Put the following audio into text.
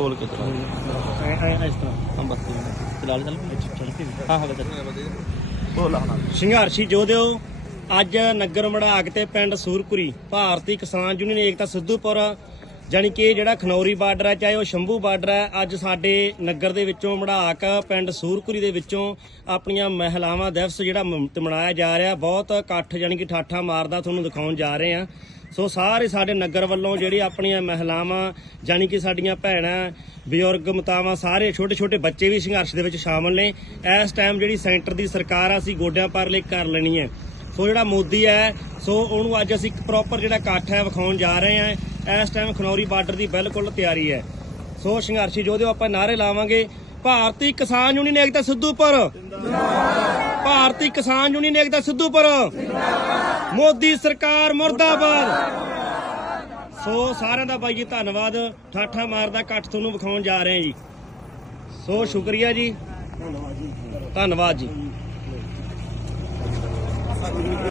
ਬੋਲ ਕੇ ਚਲਾ ਇਸ ਤਰ੍ਹਾਂ ਹਾਂ ਬਸ ਚਲਾ ਚੱਲ ਹਾਂ ਹਾਂ ਚੱਲ ਬੋਲ ਹਾਂ ਸੰਘਰਸ਼ੀ ਯੋਧਿਓ ਅੱਜ ਨਗਰ ਮੜਾਕ ਤੇ ਪਿੰਡ ਸੂਰਪੁਰੀ ਭਾਰਤੀ ਕਿਸਾਨ ਯੂਨੀਅਨ ਏਕਤਾ ਸਿੱਧੂਪੁਰ ਜਾਣੀ ਕਿ ਜਿਹੜਾ ਖਨੌਰੀ ਬਾਰਡਰ ਹੈ, ਚਾਹੇ ਉਹ ਸ਼ੰਭੂ ਬਾਰਡਰ ਹੈ, ਅੱਜ ਸਾਡੇ ਨਗਰ ਦੇ ਵਿੱਚੋਂ, ਮੜਾਕ ਪਿੰਡ ਸੂਰਕੁਰੀ ਦੇ ਵਿੱਚੋਂ ਆਪਣੀਆਂ ਮਹਿਲਾਵਾਂ ਦਿਵਸ ਜਿਹੜਾ ਮ- ਮਨਾਇਆ ਜਾ ਰਿਹਾ, ਬਹੁਤ ਇਕੱਠ ਜਾਣੀ ਕਿ ਠਾਠਾ ਮਾਰਦਾ ਤੁਹਾਨੂੰ ਦਿਖਾਉਣ ਜਾ ਰਹੇ ਆ ਸੋ ਸਾਰੇ ਸਾਡੇ ਨਗਰ ਵੱਲੋਂ ਜਿਹੜੀ ਆਪਣੀਆਂ ਮਹਿਲਾਵਾਂ, ਜਾਣੀ ਕਿ ਸਾਡੀਆਂ ਭੈਣਾਂ, ਬਜ਼ੁਰਗ, ਮਤਾਵਾਂ, ਸਾਰੇ ਛੋਟੇ ਛੋਟੇ ਬੱਚੇ ਵੀ ਸੰਘਰਸ਼ ਦੇ ਵਿੱਚ ਸ਼ਾਮਲ ਨੇ। ਇਸ ਟਾਈਮ ਜਿਹੜੀ ਸੈਂਟਰ ਦੀ ਸਰਕਾਰ ਆ, ਅਸੀਂ ਗੋਡਿਆਂ ਪਰ ਲਈ ਕਰ ਲੈਣੀ ਹੈ। ਸੋ ਜਿਹੜਾ ਮੋਦੀ ਹੈ, ਸੋ ਉਹਨੂੰ ਅੱਜ ਅਸੀਂ ਇੱਕ ਪ੍ਰੋਪਰ ਜਿਹੜਾ ਇਕੱਠ ਹੈ, ਵਿਖਾਉਣ ਜਾ ਰਹੇ ਹਾਂ। ਇਸ ਟਾਈਮ ਖਨੌਰੀ ਬਾਰਡਰ ਦੀ ਬਿਲਕੁਲ ਤਿਆਰੀ ਹੈ। ਸੋ ਸੰਘਰਸ਼ੀ ਯੋਧਿਓ, ਆਪਾਂ ਨਾਰੇ ਲਾਵਾਂਗੇ। ਭਾਰਤੀ ਕਿਸਾਨ ਯੂਨੀਅਨ ਏਕਤਾ ਸਿੱਧੂਪੁਰ। ਭਾਰਤੀ ਕਿਸਾਨ ਯੂਨੀਅਨ ਏਕਤਾ ਸਿੱਧੂਪੁਰ। ਮੋਦੀ ਸਰਕਾਰ ਮੁਰਦਾਬਾਦ। ਸੋ ਸਾਰਿਆਂ ਦਾ ਬਾਈ ਜੀ ਧੰਨਵਾਦ। ਠਾਠਾ ਮਾਰਦਾ ਇਕੱਠ ਤੁਹਾਨੂੰ ਵਿਖਾਉਣ ਜਾ ਰਹੇ ਹਾਂ ਜੀ। ਸੋ ਸ਼ੁਕਰੀਆ ਜੀ। ਧੰਨਵਾਦ ਜੀ।